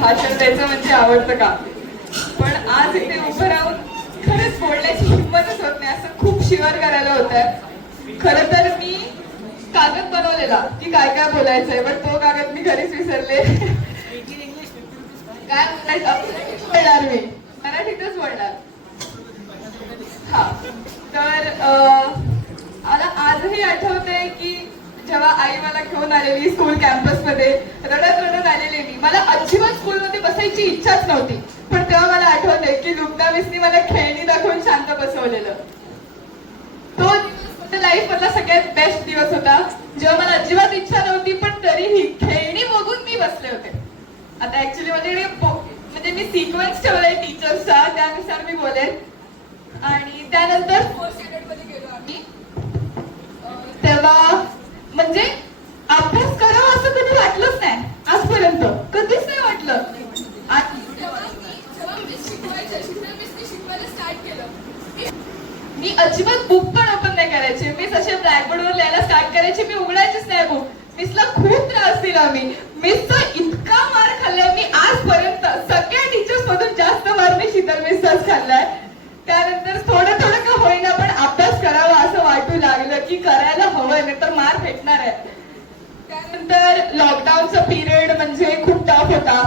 भाषण द्यायचं म्हणजे आवडतं का, पण आज इथे उभं राहून खरंच बोलण्याची हिंमतच होत नाही, असं खूप शिवर करायला होत आहे. खरं तर मी कागद बनवलेला की काय काय बोलायचंय, पण तो कागद मी घरीच विसरले. काय बोलणार मी मराठीतच बोलणार. हा तर मला आजही आठवतंय की जेव्हा आई मला घेऊन आलेली स्कूल कॅम्पस मध्ये, रडत रडत आलेली मी, मला अजिबात स्कूलमध्ये बसायची इच्छाच नव्हती, पण तेव्हा मला आठवतंय की लुगडा मिसनी मला खेळणी दाखवून शांत बसवलेलं. तो दिवस लाईफ मधला सगळ्यात बेस्ट दिवस होता, जेव्हा मला अजिबात इच्छा नव्हती पण तरीही खेळणी बघून मी बसले होते. आता ऍक्च्युली म्हणजे मी सिक्वेन्स ठेवलाय टीचर्सचा, त्यानुसार मी बोलेन. आणि त्यानंतर फोर्थ स्टँडर्ड मध्ये गेलो आम्ही. तेव्हा म्हणजे अभ्यास करावा असं कधी वाटलंच नाही आजपर्यंत, कधीच नाही वाटलं. मी अजिबात बुक पण ओपन नाही करायचे. मी असे ब्लॅकबोर्डवर लिहायला स्टार्ट करायचे, मी उघडायचीच नाही बुक. मिसला खूप त्रास दिला मी. मिसचा इतका मार खाल्लाय मी आजपर्यंत. सगळ्या टीचर्स मधून जास्त मार मी शीतल मिसचाच खाल्लाय. त्यानंतर थोडं थोडं का होईना पण अभ्यास करावा असं वाटू लागलं की करायला हवंय, नाही तर मार भेटणार आहे. त्यानंतर लॉकडाऊनचा पिरियड म्हणजे खूप टफ होता.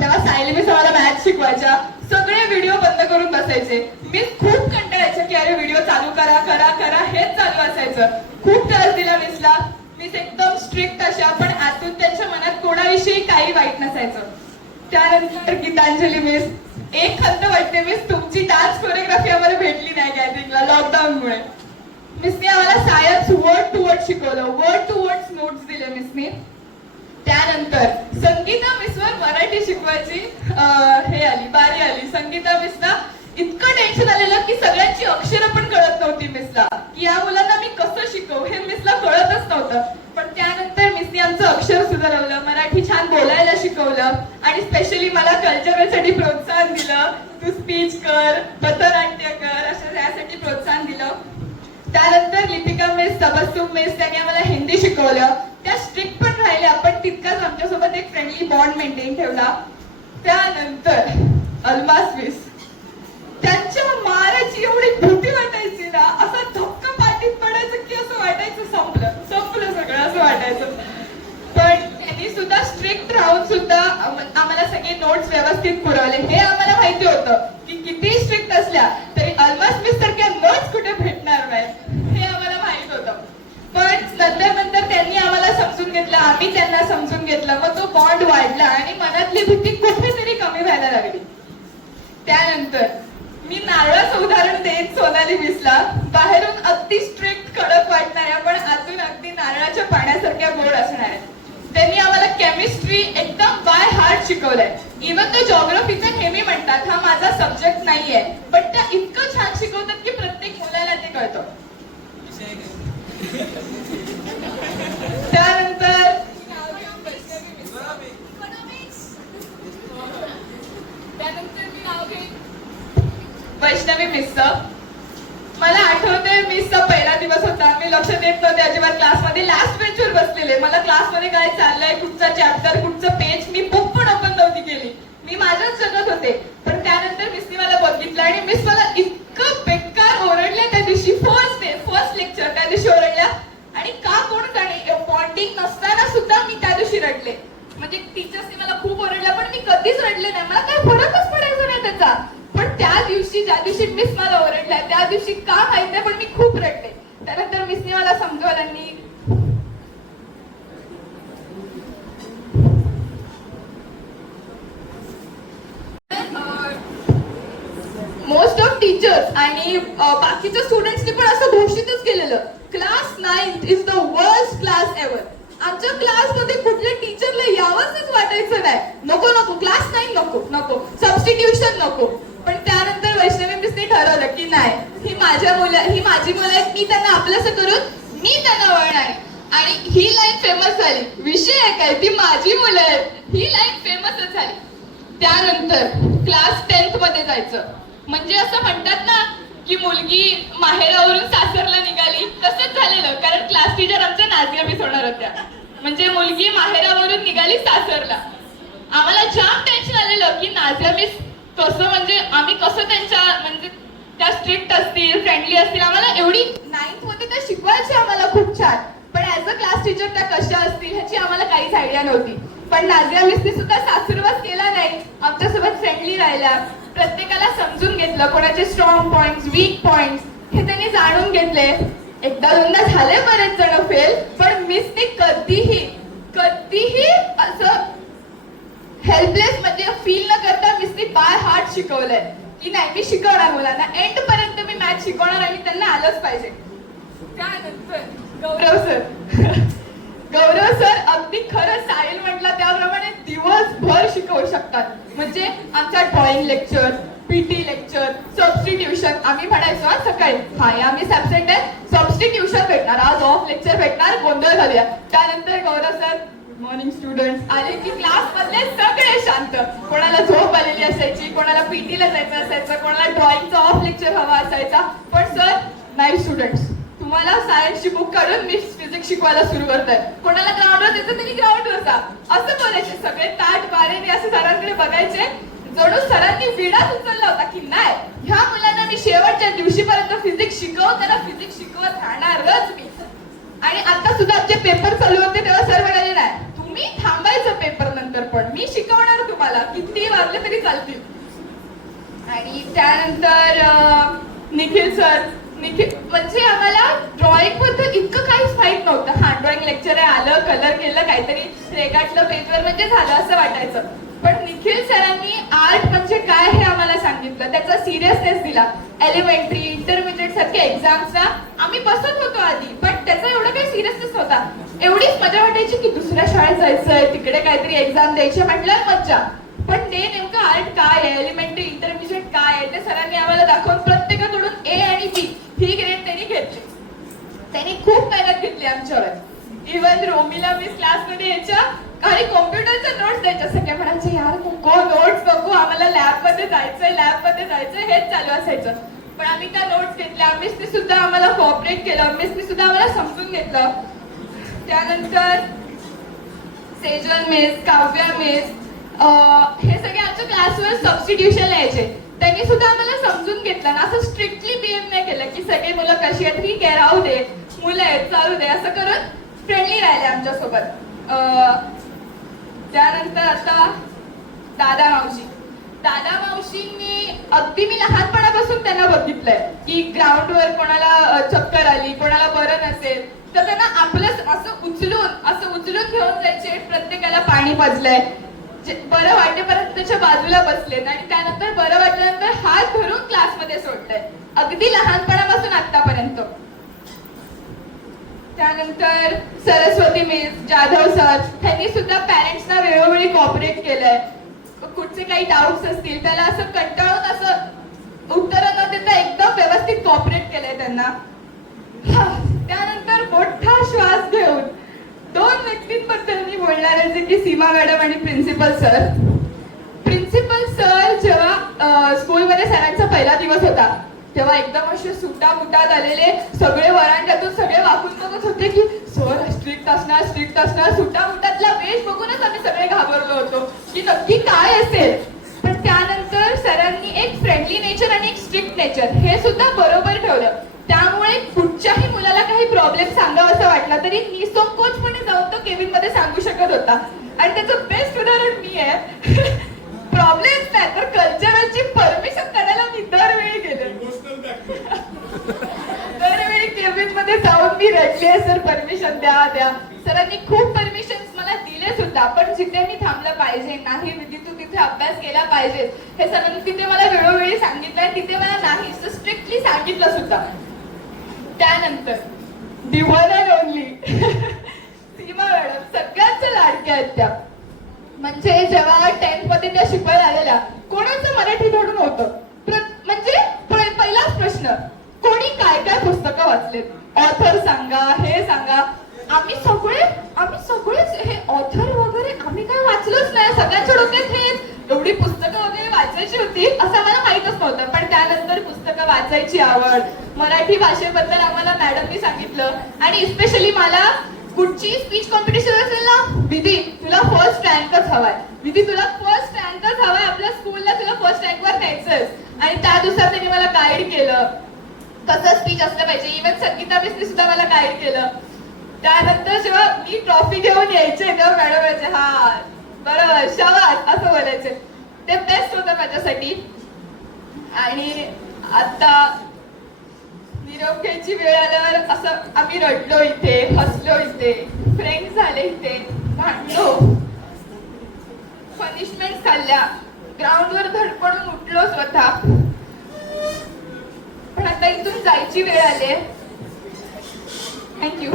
तेव्हा सायली मिस आम्हाला मॅथ्स शिकवायच्या. सगळे व्हिडिओ बंद करून बसायचे. मी खूप कंटाळायचे की अरे व्हिडिओ चालू करा करा करा, हेच चालू असायचं. खूप त्रास दिला मिसला. मिस एकदम स्ट्रिक्ट अशा, पण आतून त्यांच्या मनात कोणाविषयी काही वाईट नसायचं. त्यानंतर गीतांजली मिस, एक खंत वाटते मिस, तुमची डान्स कोरिओग्राफी आम्हाला भेटली नाही गॅदरिंगला लॉकडाऊनमुळे. मिसने आम्हाला सायन्स वर्ड टू वर्ड शिकवलं, वर्ड टू वर्ड नोट्स दिले मिसने. त्यानंतर संगीता मिसवर मराठी शिकवायची बारी आली. संगीता मिसला इतकं टेन्शन आलेलं की सगळ्यांची अक्षरं पण कळत नव्हती मिसला, की या मुलांना मी कसं शिकवू हे मिसला कळतच नव्हतं. पण त्यानंतर मिसने आमचं अक्षर सुधारवलं, मराठी छान बोलायला शिकवलं आणि स्पेशली मला कल्चरलसाठी प्रोत्साहन दिलं. तू स्पीच कर, पथनाट्य कर, असं यासाठी प्रोत्साहन दिलं. त्यानंतर लिपिका मिस, तबस्सुम मिस, त्यांनी आम्हाला हिंदी शिकवलं. त्या स्ट्रिक्ट पण राहिल्या, पण तितकाच आमच्यासोबत एक फ्रेंडली बॉन्ड मेंटेन ठेवला. त्यानंतर अल्मास मिस, त्यांच्या माराची एवढी भीती वाटायची ना, असं धक्का पाठीत पडायचं की असं वाटायचं संपलं संपलं सगळं असं वाटायचं. पण त्यांनी सुद्धा स्ट्रिक्ट राहून सुद्धा आम्हाला सगळे नोट्स व्यवस्थित पुरवले. हे आम्हाला माहिती होतं की किती स्ट्रिक्ट असल्या तरी अल्मास मिस सारख्या नोट्स कुठे भेटणार नाही, हे आम्हाला माहित होतं. पण नंतर त्यांनी आम्हाला समजून घेतलं, आम्ही त्यांना समजून घेतलं. मग तो बॉन्ड वाढला आणि मनातली भीती कुठेतरी कमी व्हायला लागली. त्यानंतर मी नारळाचं उदाहरण देत सोनाली मिसला, बाहेरून अगदी स्ट्रिक्ट कडक वाटणाऱ्या पण आतून अगदी नारळाच्या पाण्यासारख्या गोड असणाऱ्या. त्यांनी आम्हाला केमिस्ट्री एकदम बाय हार्ट शिकवलंय. इव्हन तो जॉग्राफीचा नेहमी म्हणतात हा माझा सब्जेक्ट नाहीये, पण त्या इतकं छान शिकवतात की प्रत्येक मुलाला ते कळतं. त्यानंतर वैष्णवी मिसचं, मला आठवतंय मिसचा पहिला दिवस होता. मी लक्ष देत नव्हते अजिबात क्लासमध्ये, लास्ट बेंचवर बसलेले. मला क्लासमध्ये काय चाललंय, कुठचा चॅप्टर, कुठचं पेज, मी बुक पण ओपन नव्हती केली. मी माझ्याच जगत होते. पण त्यानंतर मिसने मला बघितलं आणि मिस मला इतकं बेकार ओरडले त्या दिवशी. फर्स्ट लेक्चर त्या दिवशी ओरडल्या आणि का कोण जाणे, बॉन्डिंग नसताना सुद्धा मी त्या दिवशी रडले. म्हणजे टीचर्सनी मला खूप ओरडलं पण मी कधीच रडले नाही, मला काय फरकच पडायचा नाही त्याचा. पण त्या दिवशी ज्या दिवशी मिस मला ओरडल्या त्या दिवशी का माहित नाही पण मी खूप रडले. त्यानंतर मिसने मला समजवलं, मोस्ट ऑफ टीचर्स आणि बाकीच्या स्टुडंट्सनी पण असं घोषितच केलेलं, class 9 is the worst class ever. आमच्या क्लासमध्ये कुठल्या टीचरला यावंच वाटायचं नाही, नको नको क्लास 9 नको नको, सबस्टिट्यूशन नको. पण त्यानंतर वैष्णवी मिसने ठरवलं की नाही, ही माझी मुलं आहेत, मी त्यांना आपलंसं करून मी त्यांना वळणार. आणि ही लाईन फेमस झाली. विषय आहे काय, ती माझी मुलं आहेत, ही लाईन फेमसच झाली. त्यानंतर क्लास 10th मध्ये जायचं म्हणजे असं म्हणतात ना की मुलगी माहेरावरून सासरला निघाली, तसंच झालेलं. कारण क्लास टीचर आमच्या नाझिया मिस होणार होत्या. म्हणजे मुलगी माहेरावरून निघाली सासरला. आम्हाला जाम नाझिया मिस कसं म्हणजे आम्ही कसं त्यांच्या म्हणजे त्या स्ट्रिक्ट असतील फ्रेंडली असतील आम्हाला एवढी 9th मध्ये त्या शिकवायची आम्हाला खूप छान पण ऍज अ क्लास टीचर त्या कशा असतील ह्याची आम्हाला काहीच आयडिया नव्हती पण नाझिया मिसनी सुद्धा सासूरवास केला नाही आमच्यासोबत फ्रेंडली राहिल्या प्रत्येकाला समजून घेतलं कोणाचे स्ट्रॉंग पॉइंट्स वीक पॉइंट्स हे त्यांनी जाणून घेतले एकदा दोनदा झाले बरेच जण फेल पण मिसनी कधीही असं हेल्पलेस म्हणजे फील न करता मिसनी बाय हार्ट शिकवलंय की नाही मी शिकवणार मुलांना एंड पर्यंत मी मॅथ शिकवणार आणि त्यांना आलंच पाहिजे त्यानंतर गौरव सर अगदी खरं साहिल म्हटलं त्याप्रमाणे दिवसभर शिकवू शकतात म्हणजे आमचा drawing lecture PT lecture substitution आम्ही म्हणायचो सकाळी हाय आम्ही ऍबसेंट आहे सबस्टिट्यूशन भेटणार आज ऑफ लेक्चर भेटणार गोंधळ घालूया त्यानंतर गौरव सर मॉर्निंग स्टुडंट आले की क्लास मधले सगळे शांत कोणाला झोप आलेली असायची कोणाला पीटीला जायचं असायचं कोणाला ड्रॉइंगचा ऑफ लेक्चर हवा असायचा पण सर नाही स्टुडंट्स तुम्हाला सायन्सची बुक काढून मी फिजिक्स शिकवायला सुरू करताय कोणाला ग्राउंडवर द्यायचं त्यांनी ग्राउंडवर जा असं बोलायचे सगळे ताट बारेने असे सरांकडे बघायचे जणू सरांनी विडाच उचलला होता की नाही ह्या मुलांना मी शेवटच्या दिवशीपर्यंत फिजिक्स त्यांना फिजिक्स शिकवत राहणारच मी आणि आता सुद्धा आमचे पेपर चालू होते तेव्हा सर म्हणाले नाही तुम्ही थांबायचं पेपर नंतर पण मी शिकवणार तुम्हाला किती वाजले तरी चालतील आणि त्यानंतर निखिल म्हणजे आम्हाला ड्रॉइंग बद्दल इतकं काहीच माहित नव्हतं हा ड्रॉइंग लेक्चर आहे आलं कलर केलं काहीतरी रेखाटलं पेजवर म्हणजे झालं असं वाटायचं पण निखिल सरांनी आर्ट म्हणजे काय हे आम्हाला सांगितलं त्याचा सिरियसनेस दिला एलिमेंटरी इंटरमिजिएट सारख्या एक्झाम्सला आम्ही बसत होतो आधी पण त्याचा एवढा काही सिरियसनेस नव्हता एवढीच मजा वाटायची की दुसऱ्या शाळेत जायचंय तिकडे काहीतरी एक्झाम द्यायची म्हटलं मज्जा पण ते नेमकं आर्ट काय आहे एलिमेंटरी इंटरमिजिएट काय आहे ते सरांनी आम्हाला दाखवून प्रत्येकाकडून ए आणि बी ही ग्रेड त्यांनी घेतली त्यांनी खूप मेहनत घेतली आमच्यावर इव्हन रोमीला मिस क्लासमध्ये यायच्या काही कॉम्प्युटरच्या नोट्स द्यायच्या सगळ्या म्हणायचे यार नको नोट्स नको आम्हाला लॅबमध्ये जायचंय हेच चालू असायचं पण आम्ही त्या नोट्स घेतल्या मिसनी सुद्धा आम्हाला कोऑपरेट केलं मिसनी सुद्धा आम्हाला समजून घेतलं त्यानंतर सेजल मिस काव्या मिस हे सगळे आमच्या क्लासवर सबस्टिट्यूशन यायचे त्यांनी सुद्धा आम्हाला समजून घेतलं ना असं स्ट्रिक्टली बिहेव नाही केलं की सगळे मुलं कशी आहेत ठीक आहे राहू दे मुलं आहेत चालू दे असं करून फ्रेंडली राहिले आमच्यासोबत त्यानंतर आता दादा मावशींनी अगदी मी लहानपणापासून त्यांना बघितलंय की ग्राउंडवर कोणाला चक्कर आली कोणाला बरं नसेल तर त्यांना आपलं असं उचलून घेऊन जायचे प्रत्येकाला पाणी पाजलंय बरं वाटेपर्यंत त्याच्या बाजूला बसलेत आणि त्यानंतर बरं वाटल्यानंतर हात धरून क्लासमध्ये सोडताय अगदी लहानपणापासून आतापर्यंत त्यानंतर सरस्वती मिस जाधव सर त्यांनी सुद्धा पॅरेंट्सना वेळोवेळी कॉपरेट केलंय कुठचे काही डाऊट्स असतील त्याला असं कंटाळून असं उत्तर न देता एकदम व्यवस्थित कॉपरेट केलंय त्यांना त्यानंतर मोठा श्वास घेऊन 2 व्यक्तींबद्दल मी बोलणार आहे जे की सीमा मॅडम आणि प्रिन्सिपल सर जेव्हा स्कूलमध्ये सरांचा पहिला दिवस होता तेव्हा एकदम असे सुटामुटात आलेले सगळे वरांड्यातून सगळे वाकून बघत होते की सर स्ट्रिक्ट असणार सुटामुटातला वेश बघूनच आम्ही सगळे घाबरलो होतो की नक्की काय असेल पण त्यानंतर सरांनी एक फ्रेंडली नेचर आणि एक स्ट्रिक्ट नेचर हे सुद्धा बरोबर ठेवलं त्यामुळे कुठच्याही मुलाला काही प्रॉब्लेम सांगावं असं वाटला तरी निसंकोचपणे जाऊन तो केबिन मध्ये सांगू शकत होता आणि त्याचं बेस्ट उदाहरण मी आहे प्रॉब्लेम नाही तर कल्चरलची परमिशन करायला मी दरवेळी गेले दरवेळी केबिन मध्ये जाऊन मी रडले सर परमिशन द्या सरांनी खूप परमिशन्स मला दिले सुद्धा पण जिथे मी थांबलं पाहिजे नाही विधी तू तिथे अभ्यास केला पाहिजे हे सरांनी तिथे मला वेळोवेळी सांगितलं आणि तिथे मला नाही स्ट्रिक्टली सांगितलं सुद्धा त्यानंतर the one and only Seema madam सगळ्यांच्या लाडक्या आहेत त्या म्हणजे जेव्हा 10th मध्ये त्या शिकवायला आलेल्या कोणाचं मराठी धडून होतं म्हणजे पहिलाच प्रश्न कोणी काय काय पुस्तकं वाचलेत ऑथर सांगा हे सांगा आम्ही सगळेच हे ऑथर वगैरे आम्ही काय वाचलोच नाही सगळ्यांच्या डोक्यात हे एवढी पुस्तकं वगैरे वाचायची होती असं आम्हाला माहीतच नव्हतं पण त्यानंतर पुस्तकं वाचायची आवड मराठी भाषेबद्दल आम्हाला मॅडमनी सांगितलं आणि स्पेशली मला कुठची स्पीच कॉम्पिटिशन असेल ना, विधी तुला फर्स्ट रँकच हवाय, विधी तुला फर्स्ट रँकच हवाय, आपल्या स्कूलला तुला फर्स्ट रँकवर न्यायचंच. आणि त्या दिवसात त्यांनी मला गाईड केलं कसं स्पीच असलं पाहिजे. इव्हन संगीता मिसनी सुद्धा मला गाईड केलं. त्यानंतर जेव्हा मी ट्रॉफी घेऊन यायचे तेव्हा मॅडम म्हणायचे हा बरोबर शाबास असं बोलायचे. ते बेस्ट होतं माझ्यासाठी. आणि आता निरोप घ्यायची वेळ आल्यावर असं आम्ही रडलो इथे, हसलो इथे, फ्रेंड्स झाले इथे, भांडलो, पनिशमेंट खाल्ल्या, ग्राउंडवर धडपडून उठलो स्वतः. पण आता इथून जायची वेळ आली आहे. थँक्यू.